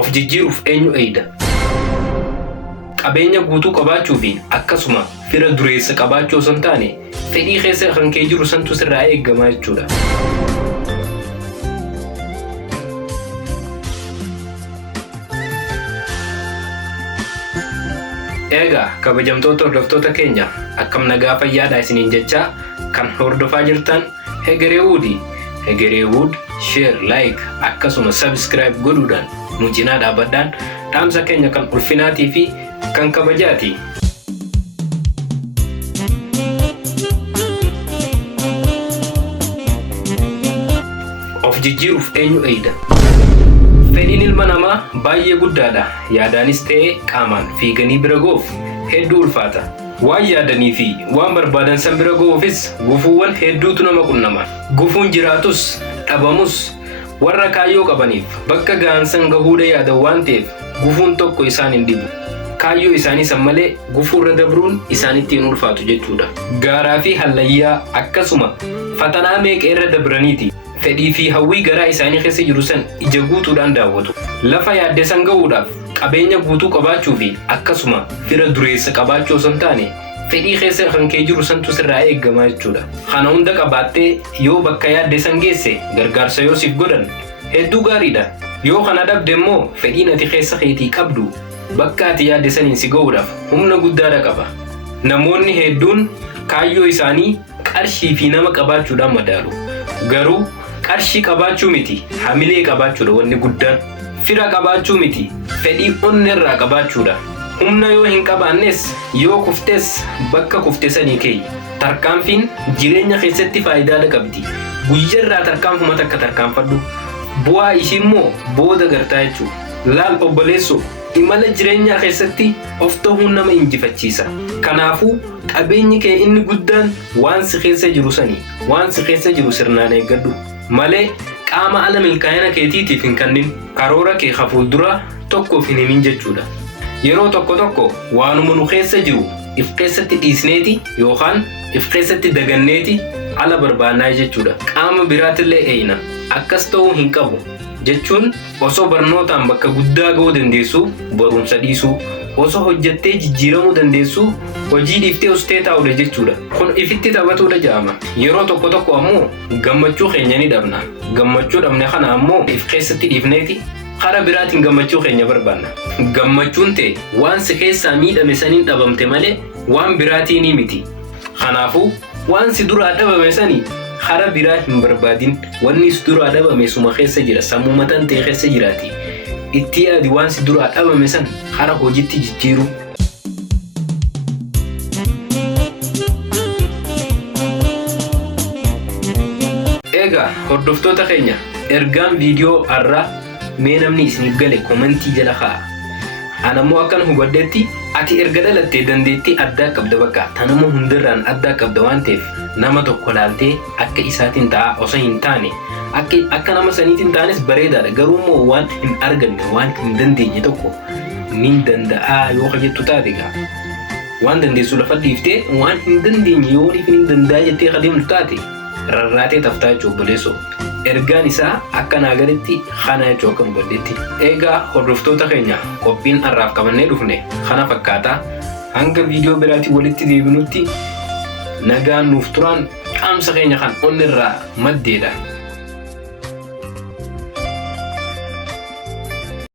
of jijjiiruuf eenyu eeyda? Qabeenya guutuu qabaachuu fi akkasuma fira dureessa qabaachuu osoo hin taane fedhii keessa kan kee jiru santu sirraa eeggama jechuudha. Egaa kabajamtoota hordoftoota keenya akkam nagaa fayyaadha isiniin jechaa kan hordofaa jirtan Hegeree Wood. Hegeree Wood share, like akkasuma subscribe godhuudhaan nu cinaa dhaabadhaan dhaamsa keenya kan ulfinaatii fi kan kabajaati. Of jijjiiruuf eenyu eeyda? Fedhiin ilma namaa baay'ee guddaadha. Yaadaanis ta'ee qaamaan fiiganii bira ga'uuf hedduu ulfaata. Waan yaadanii fi waan barbaadan san bira ga'uufis gufuuwwan hedduutu nama qunnama. Gufuun jiraatus dhabamus warra kaayyoo qabaniif bakka ga'an san gahuudha yaadan waan ta'eef gufuun tokko isaan hin dhibu. Kaayyoo isaanii san malee gufuurra dabruun isaanitti hin ulfaatu jechuudha. Gaaraa fi hallayyaa akkasuma fatanaa meeqa irra dabraniiti. Fedhii fi hawwii garaa isaanii keessa jiru san ija guutuudhaan daawwatu. Lafa yaadde san ga'uudhaaf qabeenya guutuu qabaachuu fi akkasuma fira dureessa qabaachuu osoo hin taane fedhii keessa kan kee jiru santu sirraa eeggama jechuudha. Kana hunda qabaattee yoo bakka yaadde san geesse gargaarsa yoo siif godhan hedduu gaariidha. Yoo kana dhabde immoo fedhiin ati keessa keetii qabdu bakka ati yaadde saniin si ga'uudhaaf humna guddaadha qaba. Namoonni hedduun kaayyoo isaanii qarshii fi nama qabaachuudhaan madaalu. Garuu qarshii qabaachuu miti hamilee qabaachuudha wanni guddaan. Fira qabaachuu miti fedhii onnerraa qabaachuudha. Humna yoo hin qabaannes yoo kuftes bakka kufte sanii kee. Tarkaanfiin jireenya keessatti faayidaadha qabdi. Guyyarraa tarkaanfuma takka tarkaanfadhu. Bu'aa ishii immoo booda gartaa jechuudha. Laal obboleessoo imala jireenyaa keessatti of ta'uun nama injifachiisa. Kanaafuu qabeenyi kee inni guddaan waan si keessa jiru sanii, waan si keessa jiru sirnaan eeggadhu. Malee qaama ala milkaa'ina keetiitiif hin kennin. Karoora kee fuulduraa tokkoof hin himin jechuudha. Yeroo tokko waanuma nu keessa jiru if keessatti dhiisneeti yookaan if keessatti daganneeti ala barbaannaa jechuudha. Qaama biraatillee eeyna akkas ta'uu hin qabu jechuun osoo barnootaan bakka guddaa ga'uu dandeessu barumsa dhiisuu, osoo hojjettee jijjiiramuu dandeessu hojii dhiiftee ustee taa'uudha jechuudha. Kun ifitti taphatuudha jedhama. Yeroo tokko ammoo gammachuu keenya ni dhabna. Gammachuu dhabne kana ammoo if keessatti dhiifneeti karaa biraatiin gammachuu keenya barbaanna. Gammachuun ta'e waan si keessaa miidhame saniin dhabamte malee waan biraatiin miti. Kanaafuu waan si duraa dhabame sanii karaa biraa hin barbaadin. Wanni si duraa dhabame suma keessa jira, sammuu mataan ta'e keessa jiraati. Itti yaadi waan si duraa dhabame san karaa hojiitti jijjiiru. Egaa hordoftoota keenya ergaan viidiyoo har'aa mee namni isiniif gale komentii jala kaa'a. Anammoo akkan hubaddetti ati erga dhalattee dandeettii addaa qabda bakka tanammoo hundarraan addaa qabda waan ta'eef nama tokko laaltee akka isaatiin ta'a osoo hin taane akka nama saniitiin taanes bareedaadha. Garuu immoo waan hin arganne waan hin dandeenye tokko ni danda'a yoo jettu taate egaa waan dandeessu lafa dhiiftee waan hin dandeenye yoo hin danda'a jettee adeemtu taate rarraatee taftaa jechuudha obboleessoo. Ergaan isaa akka naagaritti kana jechuu akka hubaddetti. Egaa hordoftoota keenya qophiin har'aaf qabannee dhufne kana fakkaata. Hanga viidiyoo biraatiin walitti deebinutti nagaan nuuf turaan dhaamsa keenya kan onnirraa maddeedha.